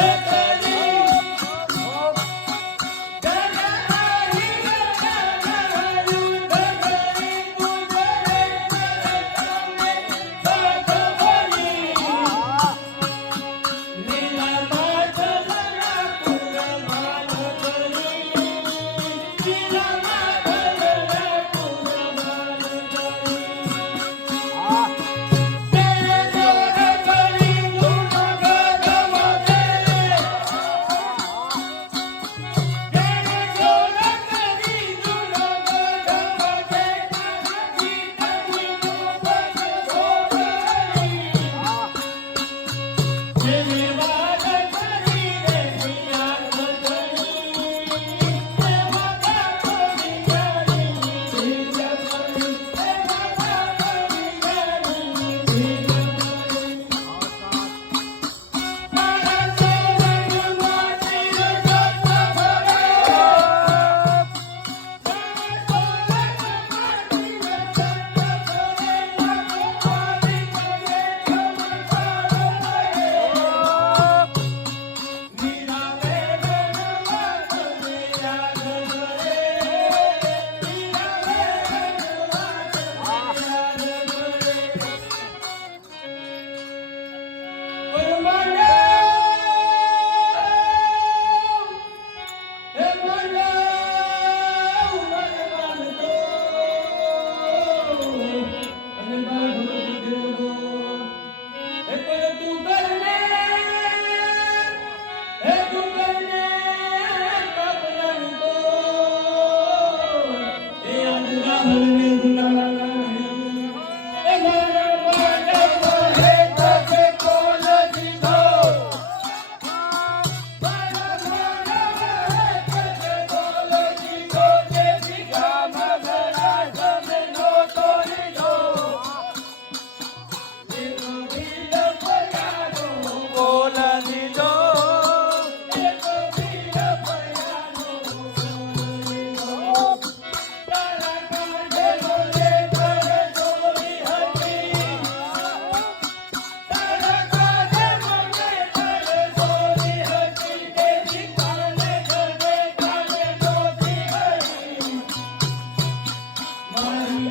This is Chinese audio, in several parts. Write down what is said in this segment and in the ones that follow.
Hey,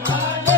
Hallelujah.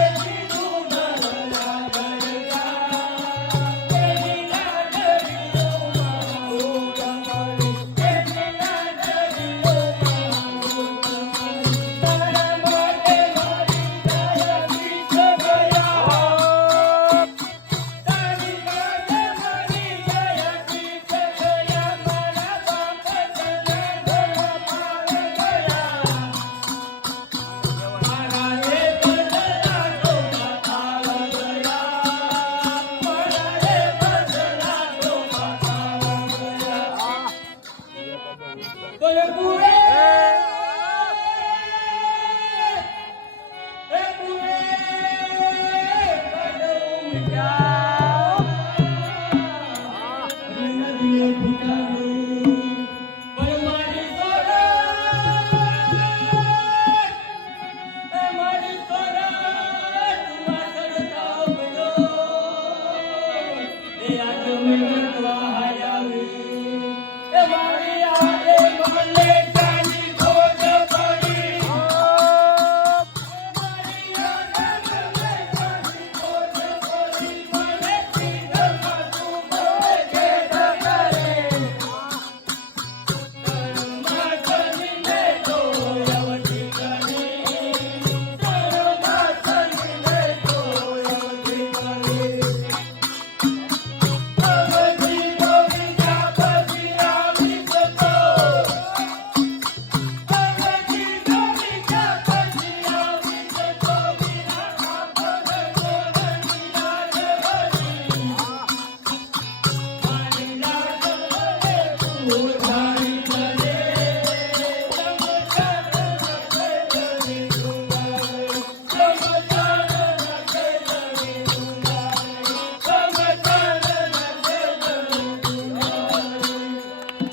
我的姑娘。